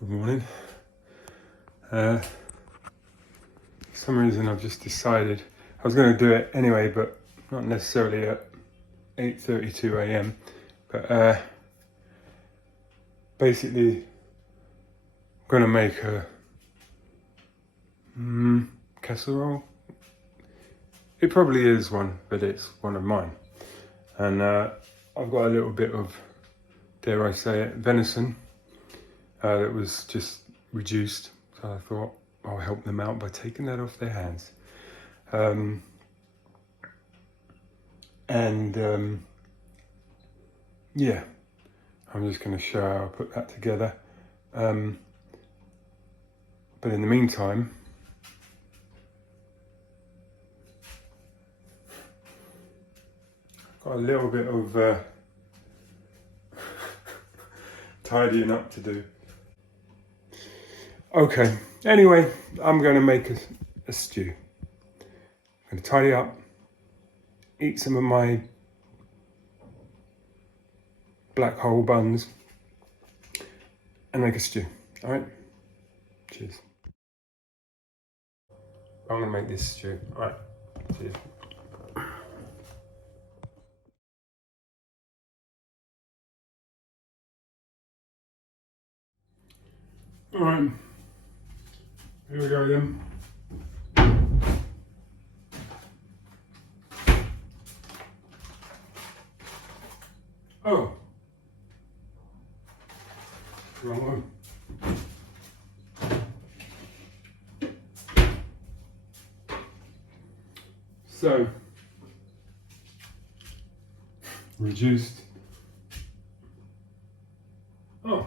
Good morning. For some reason I've just decided I was going to do it anyway, but not necessarily at 8:32 a.m. But basically I'm going to make a casserole. It probably is one, but it's one of mine. And I've got a little bit of, dare I say it, venison that was just reduced. So I thought I'll help them out by taking that off their hands. Yeah, I'm just going to show how I put that together. But in the meantime, I've got a little bit of tidying up to do. Okay, anyway, I'm going to make a stew. I'm going to tidy up, eat some of my black hole buns, and make a stew. All right, cheers. I'm going to make this stew. All right, cheers. All right, here we go then. Oh, wrong one. So, reduced. Oh,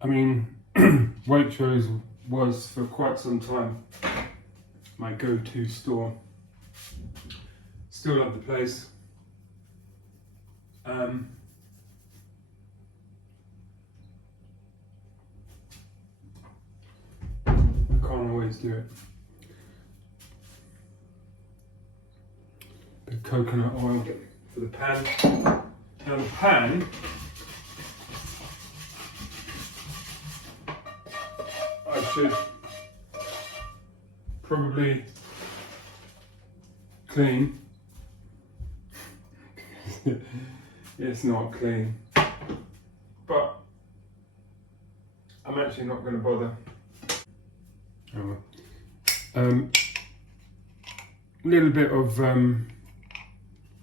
I mean, Waitrose was for quite some time my go-to store. Still love the place. I can't always do it. The coconut oil for the pan. Now the pan, I should probably clean. It's not clean, but I'm actually not going to bother. Oh well. Little bit of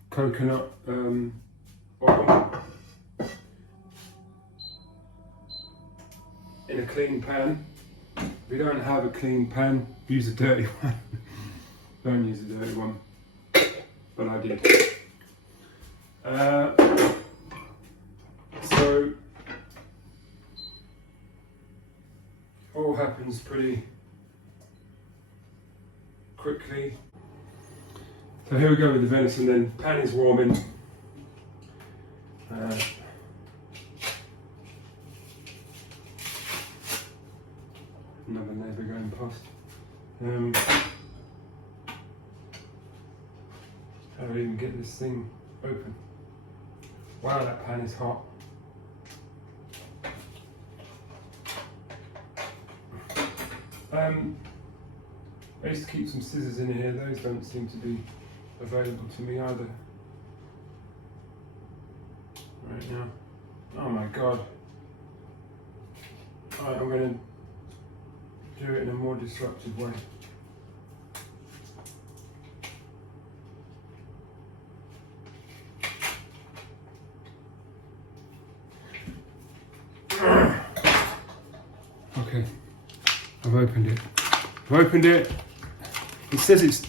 coconut oil in a clean pan. If you don't have a clean pan, use a dirty one. Don't use a dirty one, but I did. So all happens pretty quickly. So here we go with the venison then. Pan is warming. Another neighbour going past. How do I even get this thing open? Wow, that pan is hot. I used to keep some scissors in here. Those don't seem to be available to me either right now. Oh my god. Alright, I'm going to do it in a more disruptive way. Okay, I've opened it. I've opened it. It says it's,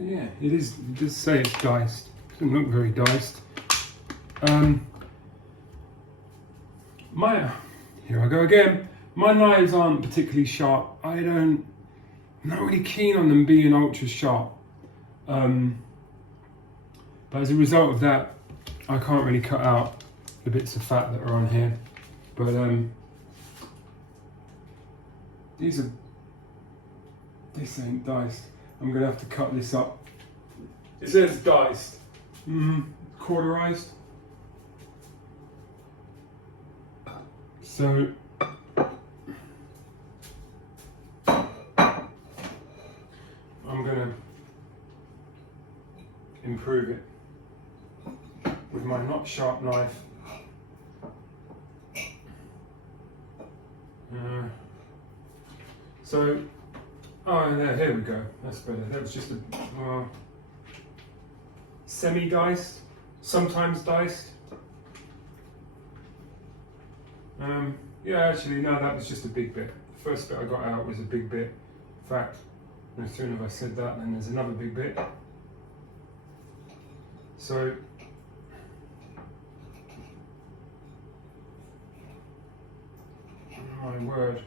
yeah, it is. It does say it's diced. It doesn't look very diced. Here I go again. My knives aren't particularly sharp. I'm not really keen on them being ultra sharp. But as a result of that, I can't really cut out the bits of fat that are on here. But this ain't diced. I'm gonna have to cut this up. It says diced, cauterized. So I'm gonna improve it with my not sharp knife. Here we go. That's better. That was just a semi-diced, sometimes diced. Yeah, actually, no, that was just a big bit. The first bit I got out was a big bit. In fact, no sooner have I said that, then there's another big bit. So, my word.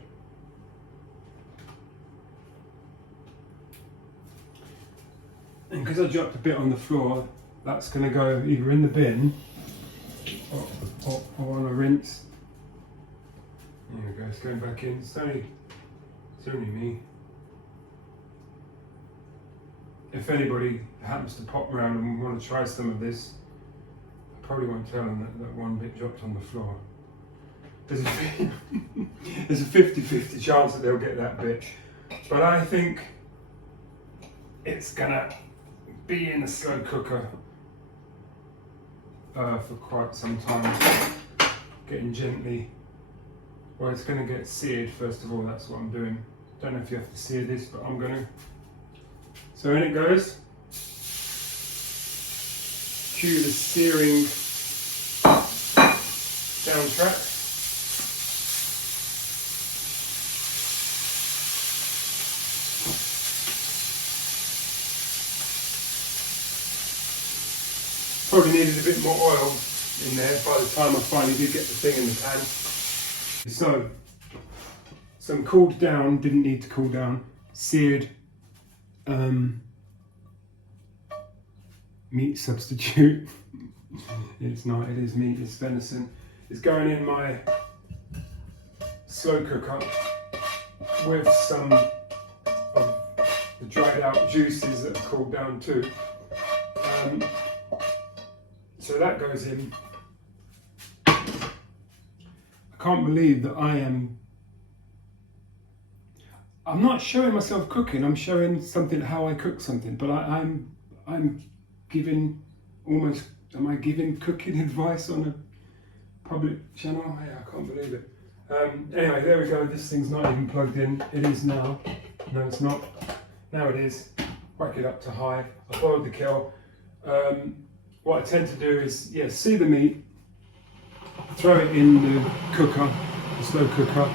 And because I dropped a bit on the floor, that's going to go either in the bin or on a rinse. There we go, it's going back in. It's only me. If anybody happens to pop around and want to try some of this, I probably won't tell them that one bit dropped on the floor. There's a 50-50 chance that they'll get that bit. But I think it's gonna be in a slow cooker for quite some time, getting gently. Well, it's going to get seared first of all, that's what I'm doing. Don't know if you have to sear this, but I'm going to. So in it goes. Cue the searing soundtrack. Probably needed a bit more oil in there by the time I finally did get the thing in the pan. So, some cooled down, didn't need to cool down, seared meat substitute. It's not, it is meat, it's venison. It's going in my slow cooker with some of the dried out juices that are cooled down too. So that goes in. I can't believe that I'm not showing myself cooking, I'm showing something, how I cook something, but I'm giving almost, am I giving cooking advice on a public channel? Yeah, I can't believe it. Anyway, there we go, this thing's not even plugged in. It is now. No, it's not. Now it is. Whack it up to high. I followed the kill. What I tend to do is, see the meat, throw it in the cooker, the slow cooker,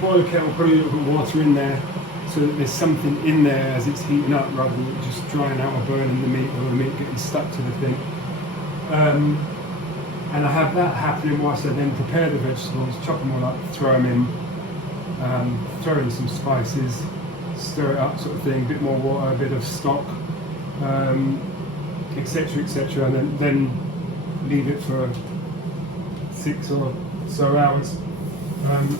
boil the kettle, put a little bit of water in there so that there's something in there as it's heating up rather than just drying out or burning the meat or the meat getting stuck to the thing. And I have that happening whilst I then prepare the vegetables, chop them all up, throw them in, throw in some spices, stir it up sort of thing, a bit more water, a bit of stock, etc, etc, and then leave it for 6 or so hours, and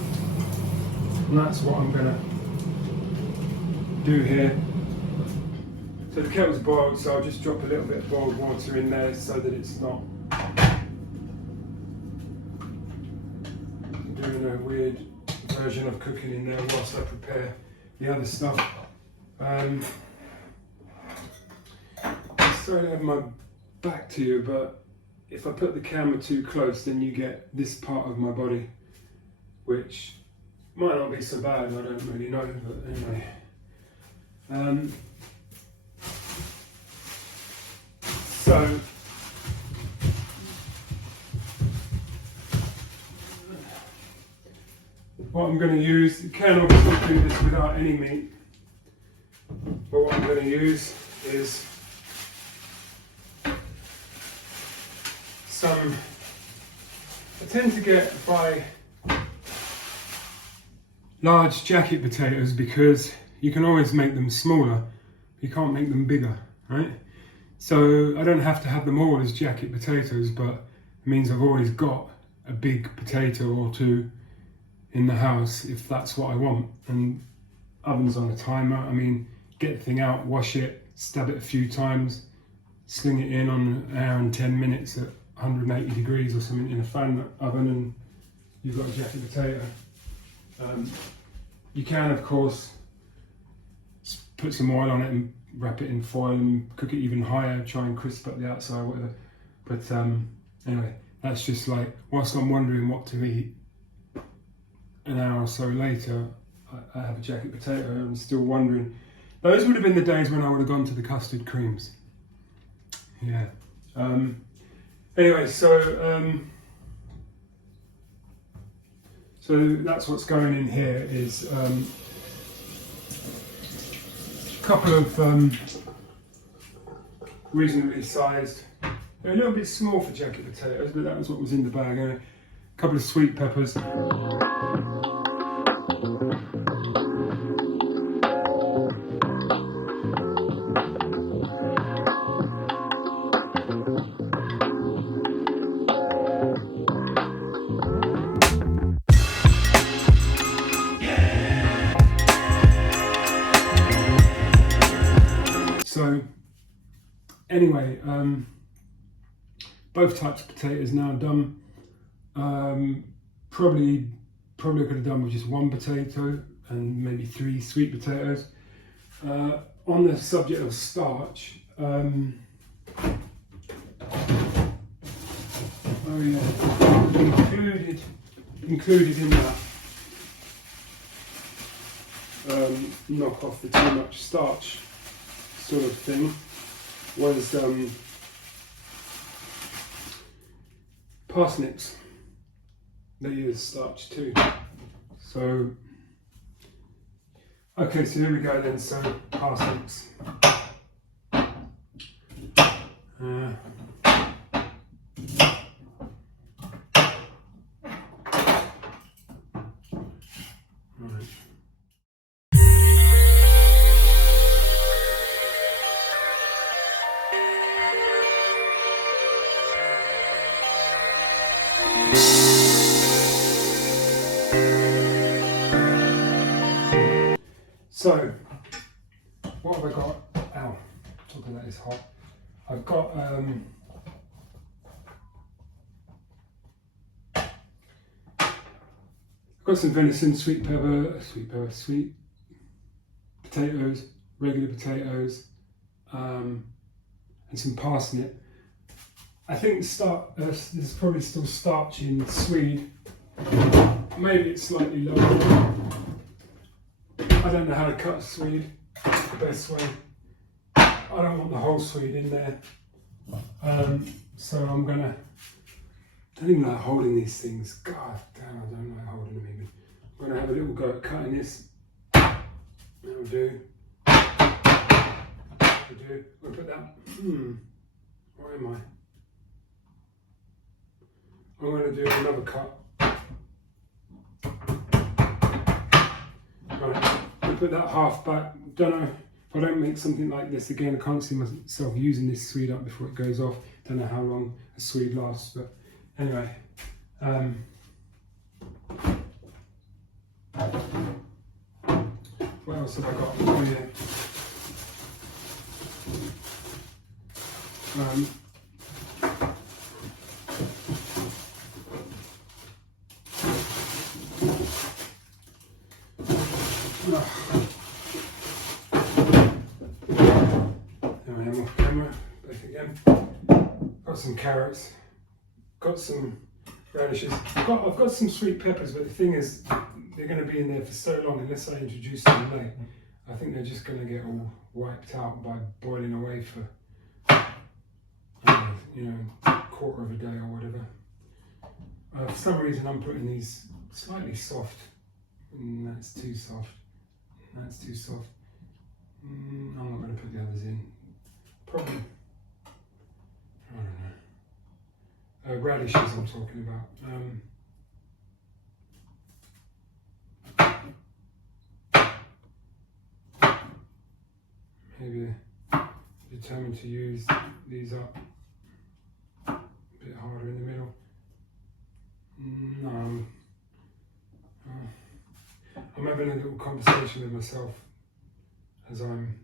that's what I'm gonna do here. So the kettle's boiled, so I'll just drop a little bit of boiled water in there so that it's not doing a weird version of cooking in there whilst I prepare the other stuff. Sorry to have my back to you, but if I put the camera too close, then you get this part of my body, which might not be so bad, I don't really know, but anyway. So, what I'm going to use, you can obviously do this without any meat, but what I'm going to use is I tend to buy large jacket potatoes because you can always make them smaller, you can't make them bigger, right? So I don't have to have them all as jacket potatoes, but it means I've always got a big potato or two in the house if that's what I want. And oven's on a timer, I mean, get the thing out, wash it, stab it a few times, sling it in on an hour and 10 minutes at 180 degrees or something in a fan oven, and you've got a jacket potato. You can, of course, put some oil on it and wrap it in foil and cook it even higher, try and crisp up the outside or whatever. But anyway, that's just like, whilst I'm wondering what to eat, an hour or so later, I have a jacket potato and I'm still wondering. Those would have been the days when I would have gone to the custard creams. Yeah. Anyway, so that's what's going in here is a couple of reasonably sized. They're a little bit small for jacket potatoes, but that was what was in the bag. A couple of sweet peppers. So anyway, both types of potatoes now done. Probably I could have done with just one potato and maybe 3 sweet potatoes. On the subject of starch, oh yeah, included in that knock off the too much starch sort of thing was parsnips. They use starch too. So, okay, so here we go then. So parsnips. Right. So, what have I got? Ow, top of that is hot. I've got some venison, sweet potatoes, regular potatoes, and some parsnip. I think there's probably still starch in swede. Maybe it's slightly lower. I don't know how to cut a swede the best way. I don't want the whole swede in there. So I'm gonna, I don't even like holding these things. God damn, I don't like holding them even. I'm gonna have a little go at cutting this. That'll do. That'll do. I'm gonna put that, where am I? I'm gonna do another cut. Right. Put that half back. Don't know if I don't make something like this again. I can't see myself using this swede up before it goes off. Don't know how long a swede lasts, but anyway. What else have I got? Oh yeah. There I am off camera, back again. Got some carrots, got some radishes. I've got some sweet peppers, but the thing is, they're going to be in there for so long unless I introduce them late. I think they're just going to get all wiped out by boiling away for, a quarter of a day or whatever. For some reason, I'm putting these slightly soft. That's too soft. That's too soft. I'm not going to put the others in. Probably, I don't know. Radishes I'm talking about. Maybe determined to use these up a bit harder in the middle. No, I'm having a little conversation with myself as I'm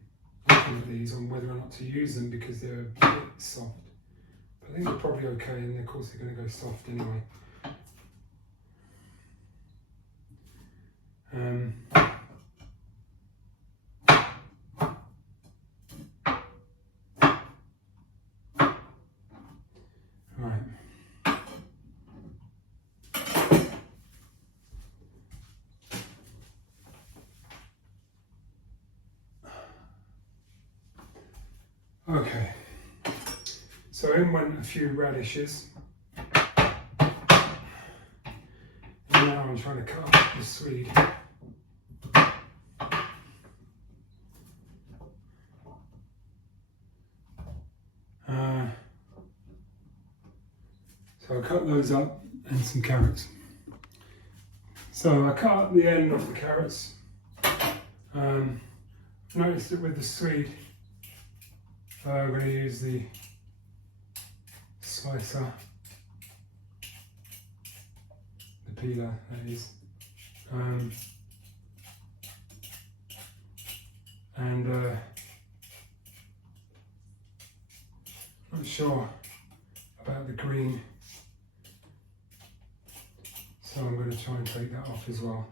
looking at these on whether or not to use them because they're a bit soft. But I think they're probably okay, and of course they're going to go soft anyway. Right. Okay, so in went a few radishes. And now I'm trying to cut up the Swede. So I cut those up, and some carrots. So I cut up the end of the carrots. Noticed that with the Swede, I'm going to use the slicer, the peeler that is, not sure about the green, so I'm going to try and take that off as well.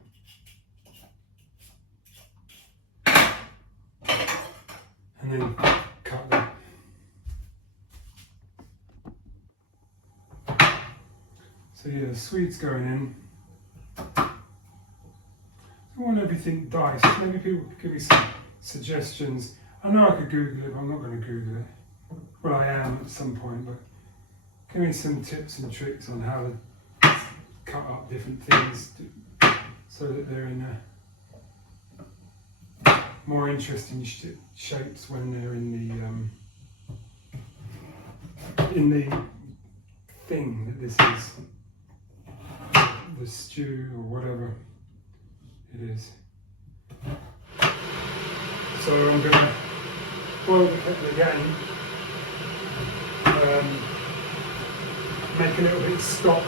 And then cut that. So yeah, the Swede's going in. I want everything diced. Maybe people could give me some suggestions. I know I could Google it, but I'm not going to Google it. Well, I am at some point, but give me some tips and tricks on how to cut up different things so that they're in more interesting shapes when they're in the thing that this is. The stew or whatever it is. So I'm going to boil the kettle again, make a little bit of stock.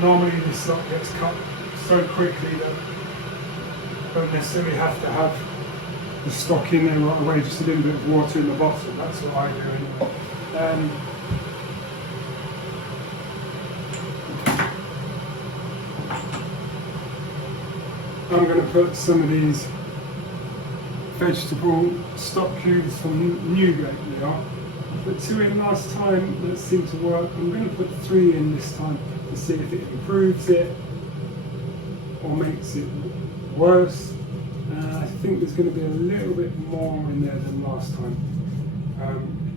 Normally this stock gets cut so quickly that you don't necessarily have to have the stock in there right away, just a little bit of water in the bottom. That's what I do anyway. I'm going to put some of these vegetable stock cubes from Newgate. They are. I put 2 in last time, that seemed to work. I'm going to put 3 in this time to see if it improves it or makes it worse. I think there's going to be a little bit more in there than last time.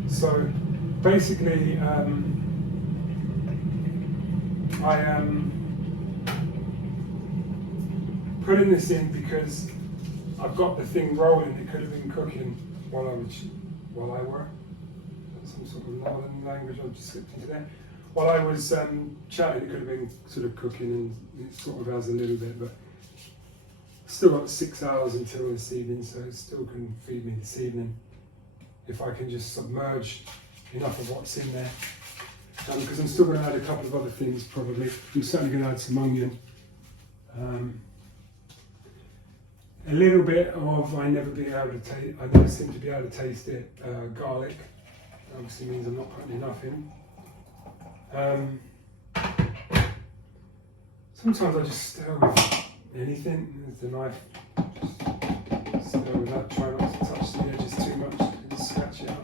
So basically, I am putting this in because I've got the thing rolling. It could have been cooking while I were. That's some sort of northern language I've just slipped into there. While I was chatting, it could have been sort of cooking, and it sort of has a little bit, but still got 6 hours until this evening, so it still can feed me this evening if I can just submerge enough of what's in there. Because I'm still going to add a couple of other things probably. I'm certainly going to add some onion. A little bit of, I never seem to be able to taste it, garlic. That obviously means I'm not putting enough in. Sometimes I just stir with anything. There's the knife. Just stir with that. Try not to touch the edges too much and scratch it up.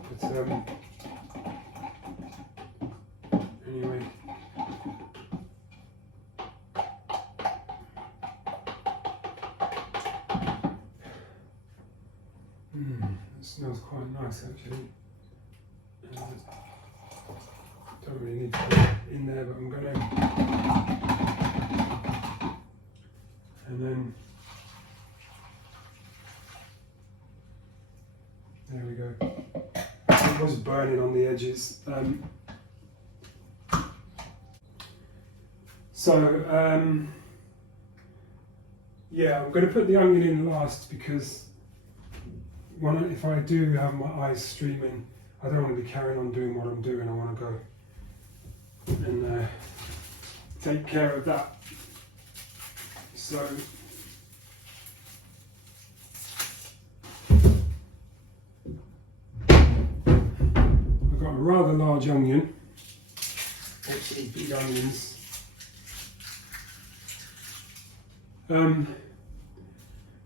But anyway. It smells quite nice actually. Don't really need to put it in there, but I'm going to. And then there we go. It was burning on the edges. Yeah, I'm going to put the onion in last because if I do have my eyes streaming, I don't want to be carrying on doing what I'm doing. I want to go and take care of that. So I've got a rather large onion, actually big onions. Of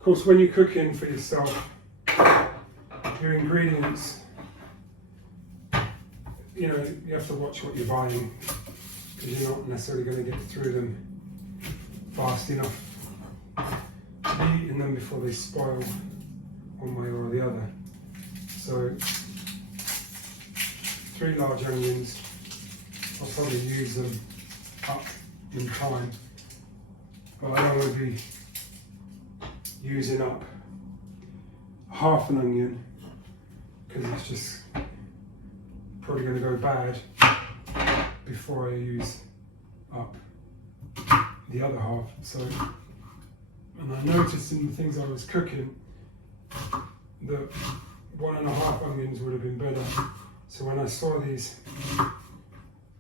course, when you're cooking for yourself, your ingredients, you know, you have to watch what you're buying, because you're not necessarily going to get through them fast enough to be eating them before they spoil one way or the other. So 3 large onions, I'll probably use them up in time, but I don't want to be using up half an onion, because it's just probably going to go bad before I use up the other half. So, and I noticed in the things I was cooking that 1.5 onions would have been better. So when I saw these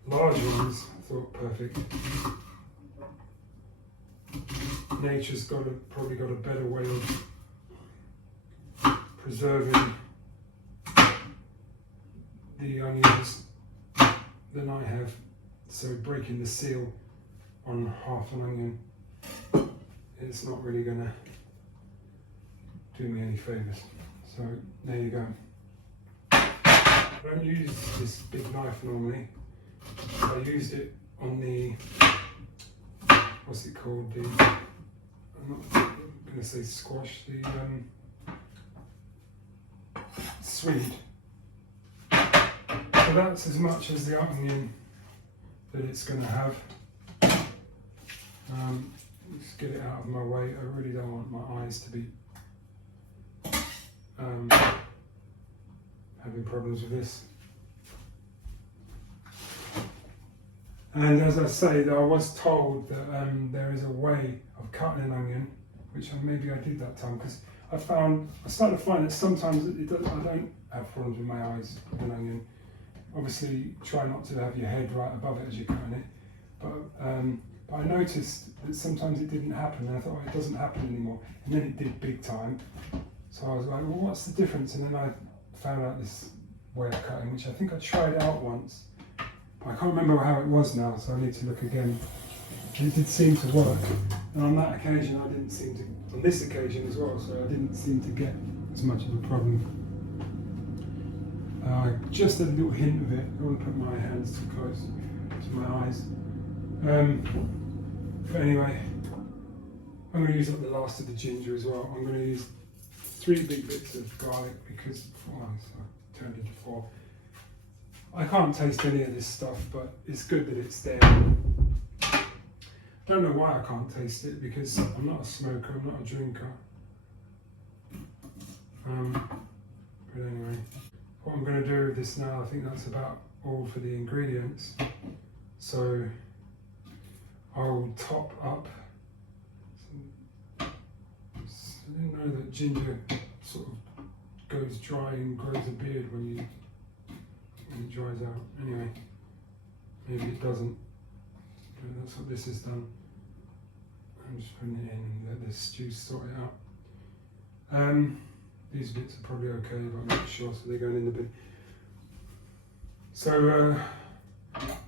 large ones, I thought, perfect. Nature's probably got a better way of preserving the onions than I have. So breaking the seal on half an onion, it's not really going to do me any favours. So there you go. I don't use this big knife normally. I used it on the, what's it called, I'm not going to say squash, the Swede. So that's as much as the onion that it's going to have. Let's get it out of my way. I really don't want my eyes to be having problems with this. And as I say, I was told that there is a way of cutting an onion, which maybe I did that time, because I started to find that sometimes I don't have problems with my eyes with an onion. Obviously, try not to have your head right above it as you're cutting it. But I noticed that sometimes it didn't happen, and I thought, oh, it doesn't happen anymore. And then it did big time. So I was like, well, what's the difference? And then I found out this way of cutting, which I think I tried out once. But I can't remember how it was now, so I need to look again. And it did seem to work. And on that occasion, I didn't seem to, on this occasion as well, so I didn't seem to get as much of a problem. Just a little hint of it. I don't want to put my hands too close to my eyes. But anyway, I'm going to use up the last of the ginger as well. I'm going to use 3 big bits of garlic because, oh, I turned into 4. I can't taste any of this stuff, but it's good that it's there. I don't know why I can't taste it, because I'm not a smoker, I'm not a drinker. But anyway, what I'm going to do with this now, I think that's about all for the ingredients. So I'll top up. I didn't know that ginger sort of goes dry and grows a beard when it dries out. Anyway, maybe it doesn't. But that's what this has done. I'm just putting it in and let the stew sort it out. These bits are probably okay, but I'm not sure, so they're going in the bin. So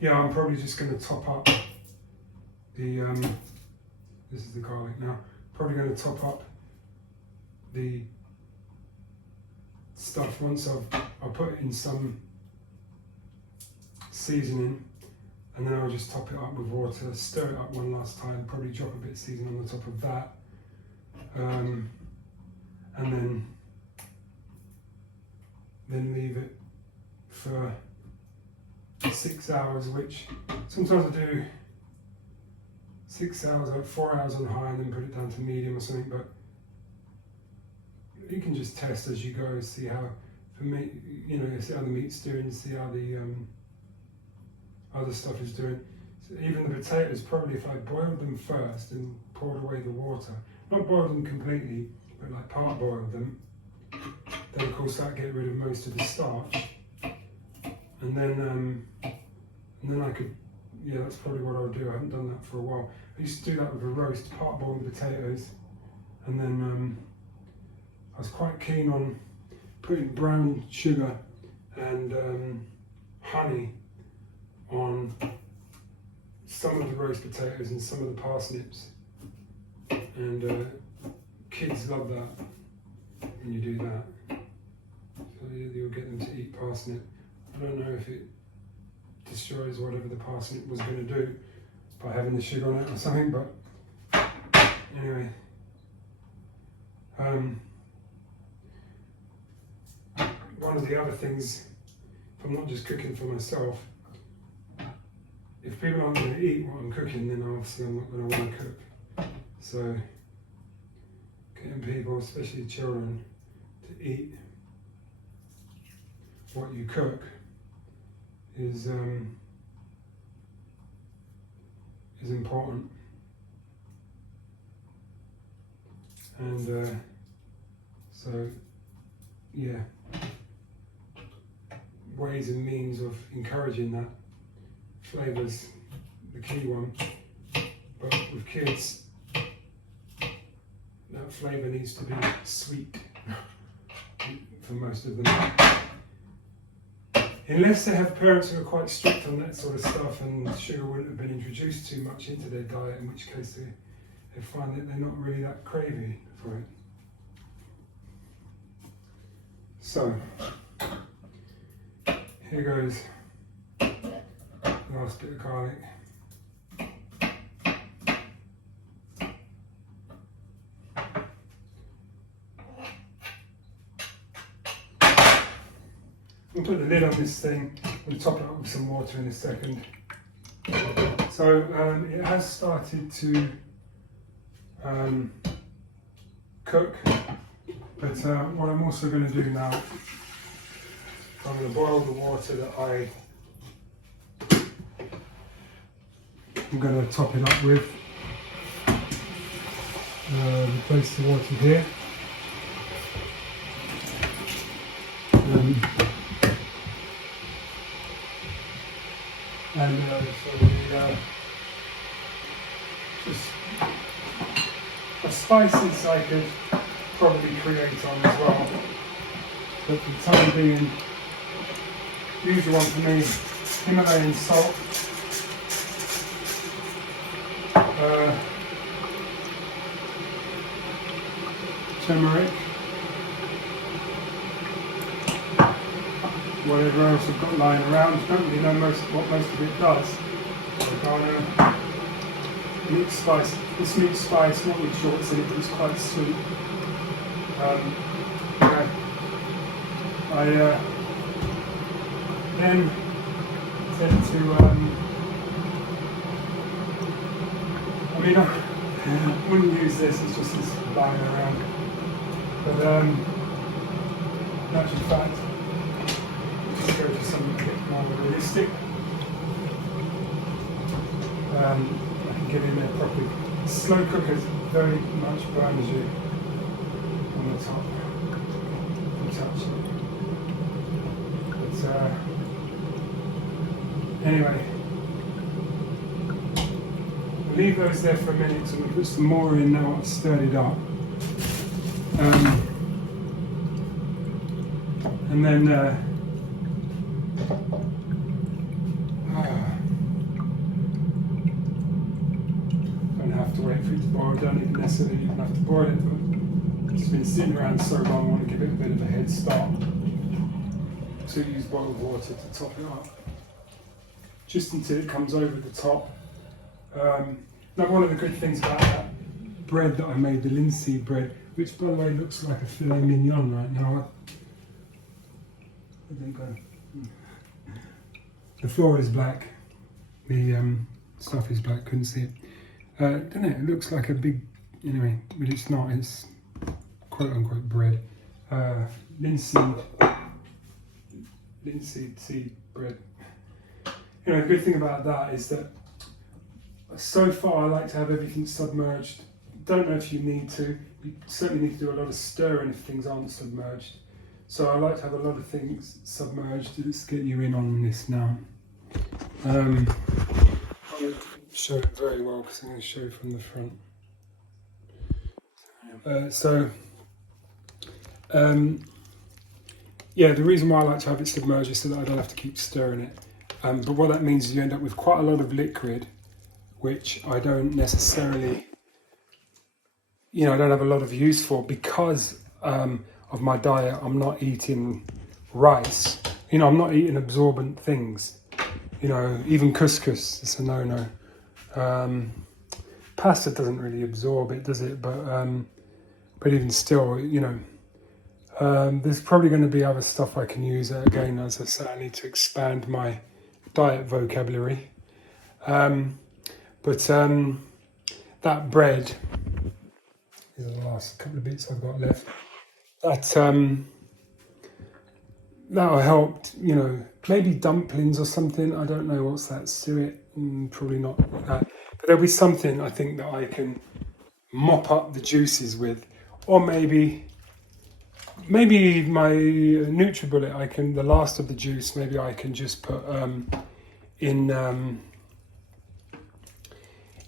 yeah, I'm probably just going to top up the, this is the garlic now, probably going to top up the stuff once I'll put it in some seasoning, and then I'll just top it up with water, stir it up one last time, probably drop a bit of seasoning on the top of that, and then leave it for 6 hours, which sometimes I do 6 hours, like 4 hours on high, and then put it down to medium or something. But you can just test as you go, see how, for me, you know, see how the meat's doing, see how the other stuff is doing. So even the potatoes, probably if I boiled them first and poured away the water, not boiled them completely, but like part boiled them, then of course that get rid of most of the starch, and then I could yeah, that's probably what I'll do. I haven't done that for a while. I used to do that with a roast, part boiled potatoes, and then I was quite keen on putting brown sugar and honey on some of the roast potatoes and some of the parsnips, and kids love that when you do that. So you'll get them to eat parsnip. I don't know if it destroys whatever the parsnip was going to do by having the sugar on it or something, but anyway. One of the other things, if I'm not just cooking for myself, if people aren't going to eat what I'm cooking, then obviously I'm not going to want to cook. So getting people, especially children, to eat what you cook is important. And so yeah, ways and means of encouraging that. Flavour's the key one, but with kids, that flavour needs to be sweet for most of them. Unless they have parents who are quite strict on that sort of stuff and sugar wouldn't have been introduced too much into their diet, in which case they find that they're not really that craving for it. So, here goes the last bit of garlic. I'll put the lid on this thing. We'll top it up with some water in a second. So it has started to cook, but what I'm also going to do now, I'm going to boil the water that I'm going to top it up with. Replace the water here. And so just the spices I could probably create on as well, but for the time being, usual one for me, Himalayan salt, turmeric, whatever else I've got lying around. Don't really know what most of it does. Oregano, meat spice. This meat spice, not with shorts in it, but it's quite sweet. I then tend to, I wouldn't use this, it's just this lying around. But in actual fact, let's go to something a bit more realistic. I can get in there properly. Slow cookers very much burns you on the top. You touch it. But anyway, I'll leave those there for a minute, so we'll put some more in now I've stirred it up. And then don't have to wait for it to boil. Don't even necessarily even have to boil it, but it's been sitting around so long, I want to give it a bit of a head start. So use boiled water to top it up, just until it comes over the top. Now, one of the good things about that bread that I made, the linseed bread, which by the way looks like a filet mignon right now. I think the floor is black, the stuff is black, couldn't see it. Don't know, it looks like a big, anyway, but it's not, it's quote unquote bread. Linseed seed bread. You know, the good thing about that is that so far I like to have everything submerged. Don't know if you need to. You certainly need to do a lot of stirring if things aren't submerged. So I like to have a lot of things submerged. Let's get you in on this now. won't show it very well because I'm going to show from the front. Yeah, the reason why I like to have it submerged is so that I don't have to keep stirring it. But what that means is you end up with quite a lot of liquid, which I don't necessarily, I don't have a lot of use for because of my diet. I'm not eating rice. I'm not eating absorbent things. Even couscous, it's a no-no. Pasta doesn't really absorb it, does it? But even still, there's probably going to be other stuff I can use. Again, as I said, I need to expand my diet vocabulary. But that bread is the last couple of bits I've got left. That'll help, maybe dumplings or something. I don't know what's that, suet, probably not that. But there'll be something I think that I can mop up the juices with. Or maybe my NutriBullet, the last of the juice, maybe I can just put in the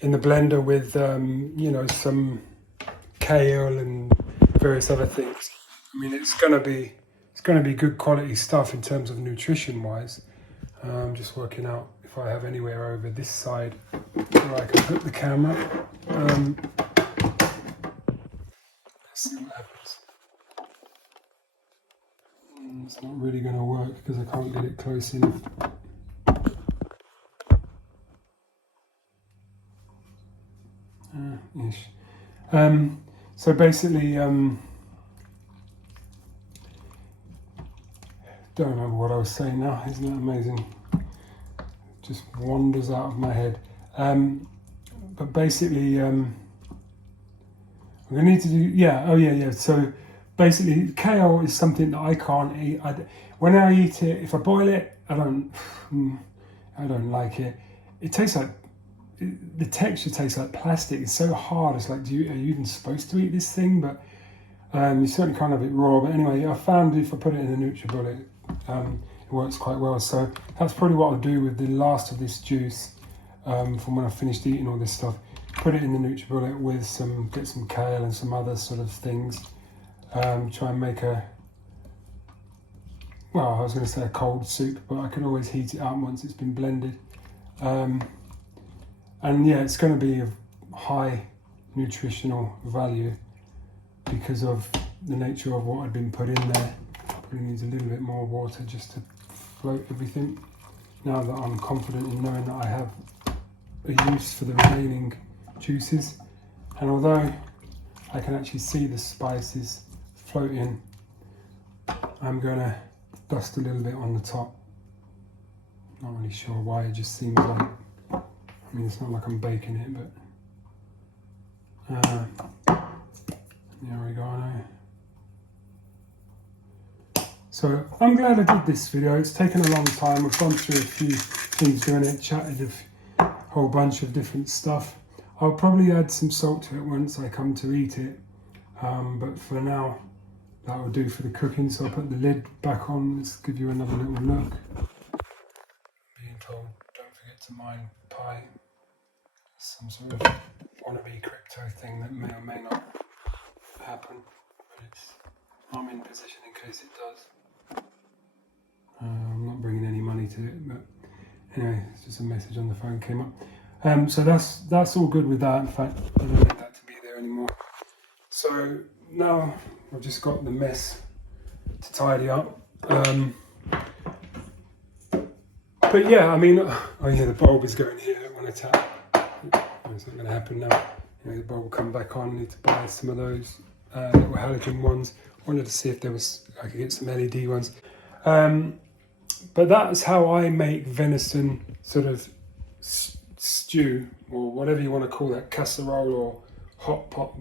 blender with, some kale and various other things. I mean, it's going to be good quality stuff in terms of nutrition wise. I'm just working out if I have anywhere over this side where I can put the camera. Let's see what happens. It's not really going to work because I can't get it close enough. Ish. So basically, don't remember what I was saying now. Isn't that amazing? It just wanders out of my head. But basically, I'm going to need to do, So basically, kale is something that I can't eat. When I eat it, if I boil it, I don't like it. It tastes like, the texture tastes like plastic. It's so hard. It's like, are you even supposed to eat this thing? But you certainly can't have it raw. But anyway, I found if I put it in a NutriBullet, it works quite well. So that's probably what I'll do with the last of this juice from when I finished eating all this stuff. Put it in the NutriBullet with get some kale and some other sort of things. Try and make I was going to say a cold soup, but I can always heat it up once it's been blended. And yeah, it's going to be of high nutritional value because of the nature of what had been put in there. Probably needs a little bit more water just to float everything. Now that I'm confident in knowing that I have a use for the remaining juices, and although I can actually see the spices floating, I'm going to dust a little bit on the top. Not really sure why, it just seems like, it's not like I'm baking it, but there we go now. So I'm glad I did this video. It's taken a long time. I've gone through a few things doing it, chatted a whole bunch of different stuff. I'll probably add some salt to it once I come to eat it, but for now that will do for the cooking. So I'll put the lid back on. Let's give you another little look. Being told, don't forget to mine pie. Some sort of wannabe crypto thing that may or may not happen, but I'm in position in case it does. I'm not bringing any money to it, but anyway, it's just a message on the phone came up. So that's all good with that. In fact, I don't need that to be there anymore. So now I've just got the mess to tidy up. But yeah, the bulb is going here when I tap. It's not going to happen now. The bulb will come back on. I need to buy some of those little halogen ones. I wanted to see if I could get some LED ones. But that's how I make venison sort of stew, or whatever you want to call that, casserole or hot pot.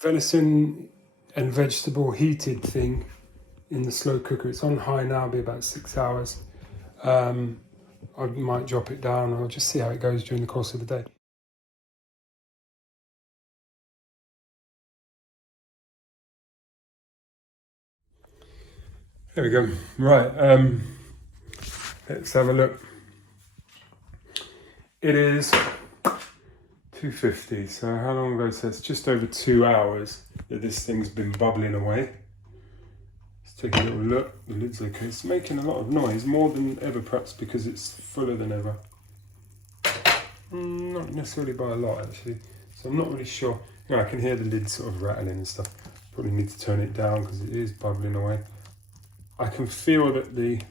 Venison and vegetable heated thing in the slow cooker. It's on high now, it'll be about 6 hours. I might drop it down, or just see how it goes during the course of the day. There we go. Right, let's have a look. It is 2:50, so how long ago? So it's just over 2 hours that this thing's been bubbling away. Let's take a little look. The lid's okay. It's making a lot of noise, more than ever, perhaps because it's fuller than ever. Not necessarily by a lot, actually. So I'm not really sure. You know, I can hear the lid sort of rattling and stuff. Probably need to turn it down because it is bubbling away. I can feel that the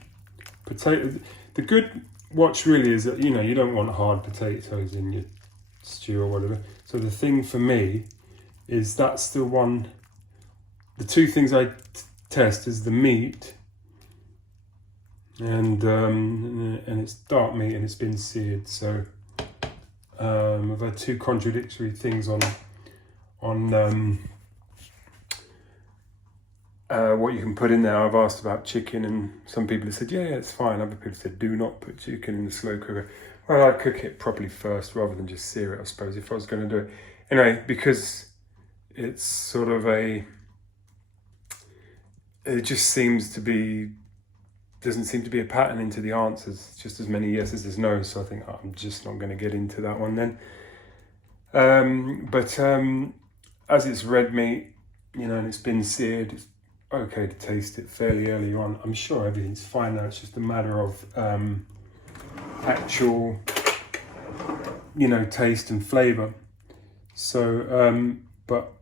potato. The good watch really is that, you know, you don't want hard potatoes in your stew or whatever. So the thing for me is that's the one. The two things I test is the meat, and it's dark meat and it's been seared. So I've had two contradictory things on what you can put in there. I've asked about chicken, and some people have said, yeah, it's fine. Other people said, do not put chicken in the slow cooker. Well, I'd cook it properly first rather than just sear it, I suppose, if I was going to do it. Anyway, because it's sort of it just seems to be, doesn't seem to be a pattern into the answers, just as many yeses as no's. So I think I'm just not going to get into that one then. But as it's red meat, you know, and it's been seared, it's okay to taste it fairly early on. I'm sure everything's fine now. It's just a matter of actual, you know, taste and flavour. So, but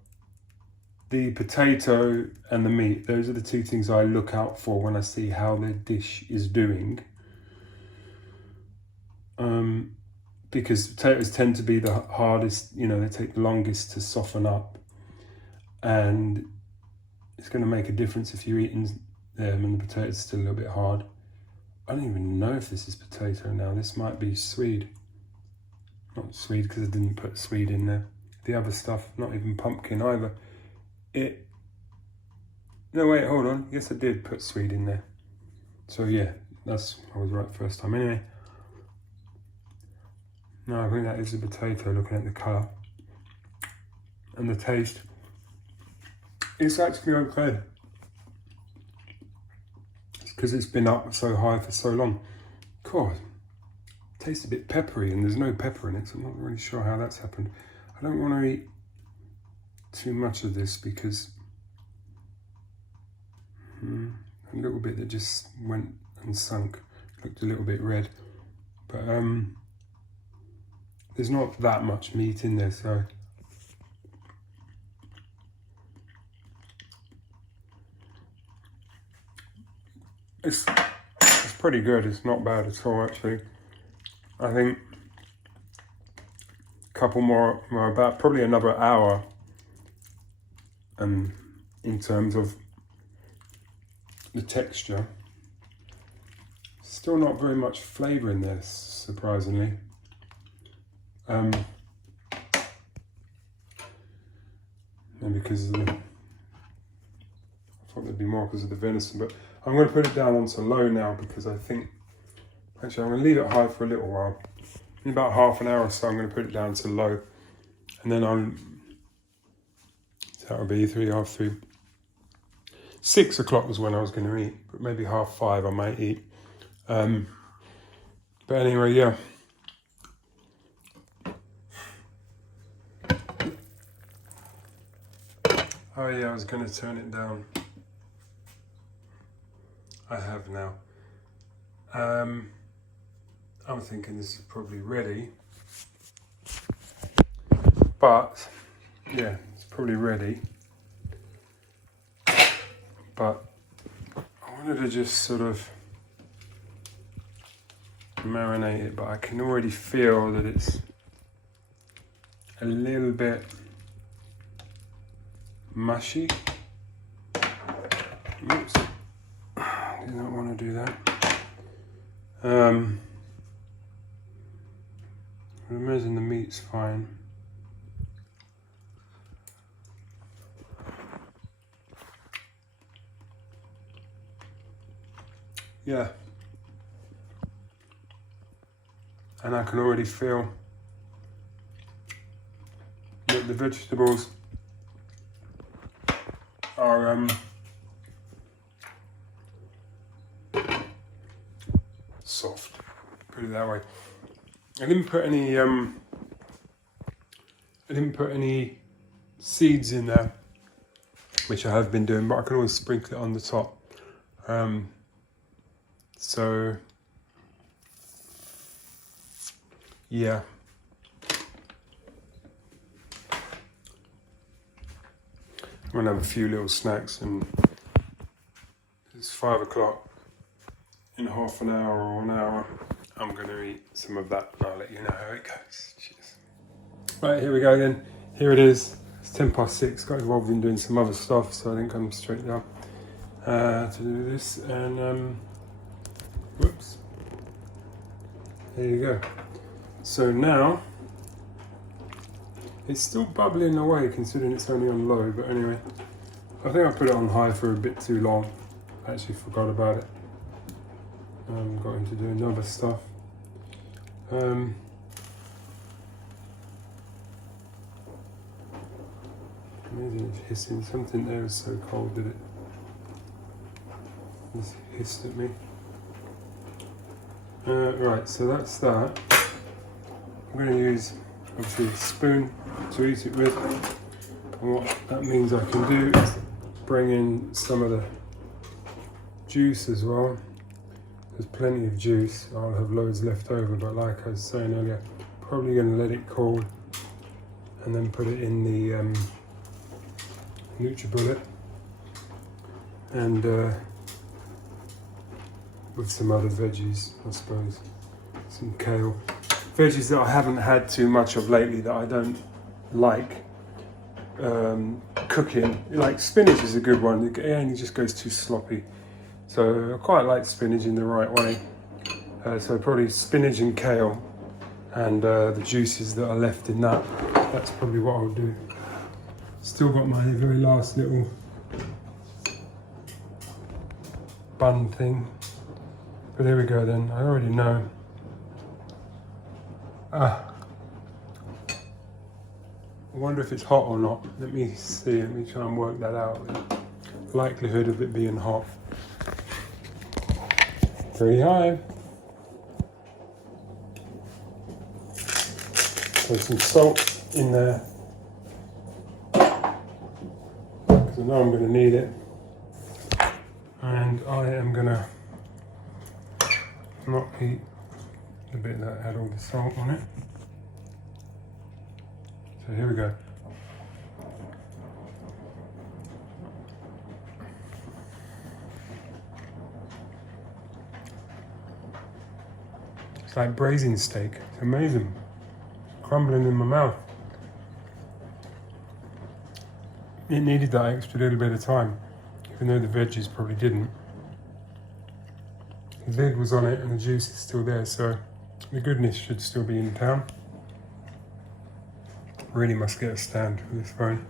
the potato and the meat, those are the two things I look out for when I see how the dish is doing. Because potatoes tend to be the hardest, you know, they take the longest to soften up. And it's going to make a difference if you're eating them and the potato's still a little bit hard. I don't even know if this is potato now. This might be Swede. Not Swede because I didn't put Swede in there. The other stuff, not even pumpkin either. No, wait, hold on. Yes, I did put Swede in there. So yeah, I was right first time. Anyway. No, I think that is a potato looking at the colour. And the taste. It's actually okay. It's because it's been up so high for so long. God, it tastes a bit peppery and there's no pepper in it, so I'm not really sure how that's happened. I don't want to eat too much of this because a little bit that just went and sunk, looked a little bit red. But there's not that much meat in there, so it's pretty good. It's not bad at all, actually. I think a couple more, well, about probably another hour in terms of the texture. Still not very much flavour in this, surprisingly. Maybe because of the, I thought there'd be more because of the venison, but I'm going to put it down onto low now because I think, actually I'm going to leave it high for a little while. In about half an hour or so I'm going to put it down to low, and then that'll be 3:30. 6 o'clock was when I was going to eat, but maybe 5:30 I might eat. But anyway, yeah. Oh yeah, I was going to turn it down. I have now. I'm thinking this is probably ready. But, yeah, it's probably ready. But I wanted to just sort of marinate it, but I can already feel that it's a little bit mushy. Oops, did not want to do that. I imagine the meat's fine. Yeah. And I can already feel that the vegetables are soft, put it that way. I didn't put any seeds in there, which I have been doing, but I can always sprinkle it on the top. So yeah. I'm gonna have a few little snacks, and it's 5 o'clock. In half an hour or an hour, I'm gonna eat some of that, and I'll let you know how it goes. Cheers. Right, here we go then. Here it is. It's 6:10. Got involved in doing some other stuff, so I didn't come straight down to do this. And whoops. There you go. So now it's still bubbling away, considering it's only on low. But anyway, I think I put it on high for a bit too long. I actually forgot about it. Got into doing other stuff. Amazing, it's hissing. Something there is so cold that it just hissed at me. Right, so that's that. I'm going to use obviously a spoon to eat it with. And what that means I can do is bring in some of the juice as well. There's plenty of juice. I'll have loads left over, but like I was saying earlier, probably going to let it cool and then put it in the NutriBullet and with some other veggies, I suppose. Some kale. Veggies that I haven't had too much of lately that I don't like cooking. Like spinach is a good one, it only just goes too sloppy. So I quite like spinach in the right way. So probably spinach and kale, and the juices that are left in that. That's probably what I'll do. Still got my very last little bun thing. But there we go then. I already know. I wonder if it's hot or not. Let me see. Let me try and work that out. The likelihood of it being hot. Very high. Put some salt in there, because I know I'm going to need it. And I am going to not eat the bit that had all the salt on it. So here we go. It's like braising steak. It's amazing. Crumbling in my mouth. It needed that extra little bit of time, even though the veggies probably didn't. The lid was on it and the juice is still there, so the goodness should still be in town. Really must get a stand for this phone.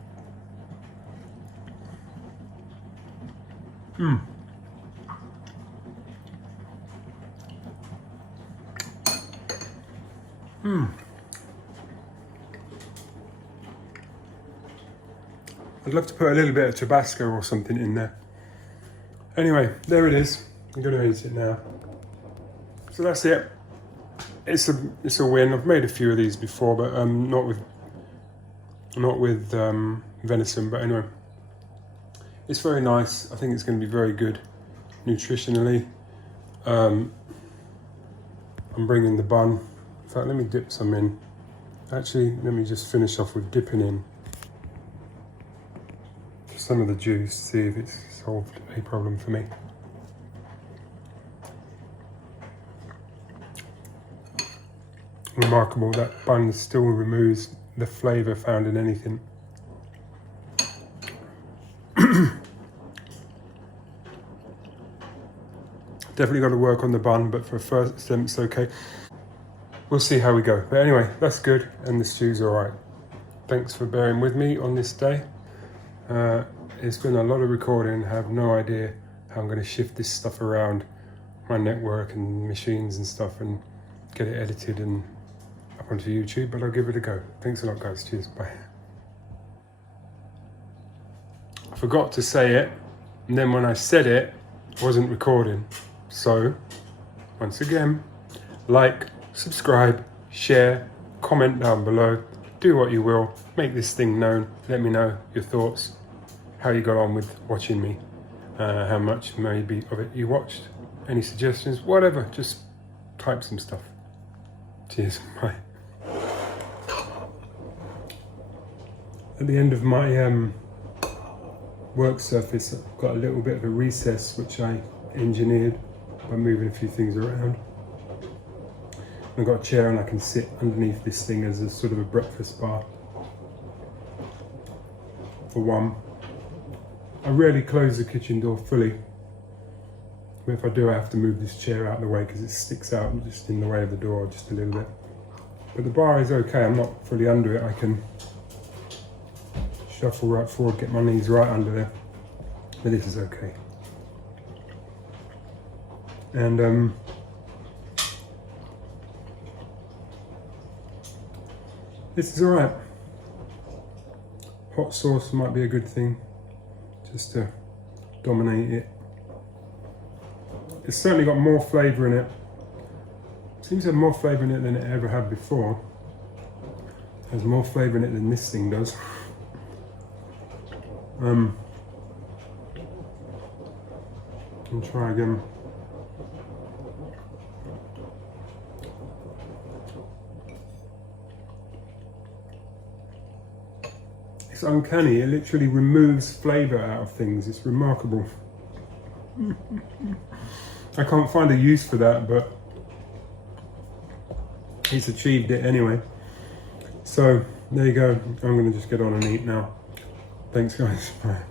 I'd love to put a little bit of Tabasco or something in there. Anyway, there it is. I'm going to eat it now. So that's it. It's a win. I've made a few of these before, but not with venison. But anyway, it's very nice. I think it's going to be very good nutritionally. I'm bringing the bun. In fact, let me dip some in. Actually, let me just finish off with dipping in some of the juice, see if it's solved a problem for me. Remarkable, that bun still removes the flavour found in anything. Definitely got to work on the bun, but for a first attempt it's okay. We'll see how we go. But anyway, that's good, and the stew's alright. Thanks for bearing with me on this day. It's been a lot of recording. I have no idea how I'm going to shift this stuff around my network and machines and stuff and get it edited and up onto YouTube, but I'll give it a go. Thanks a lot, guys. Cheers. Bye. I forgot to say it, and then when I said it, I wasn't recording. So, once again, like, subscribe, share, comment down below, do what you will, make this thing known, let me know your thoughts, how you got on with watching me, how much maybe of it you watched, any suggestions, whatever, just type some stuff. Cheers, bye. At the end of my work surface, I've got a little bit of a recess which I engineered by moving a few things around. I've got a chair and I can sit underneath this thing as a sort of a breakfast bar. For one, I rarely close the kitchen door fully. But if I do, I have to move this chair out of the way because it sticks out just in the way of the door just a little bit. But the bar is okay, I'm not fully under it. I can shuffle right forward, get my knees right under there. But this is okay. And this is alright. Hot sauce might be a good thing, just to dominate it. It's certainly got more flavour in it. Seems to have more flavour in it than it ever had before. It has more flavour in it than this thing does. And try again. It's uncanny, it literally removes flavour out of things. It's remarkable. I can't find a use for that, but he's achieved it anyway. So there you go. I'm going to just get on and eat now. Thanks guys. Bye.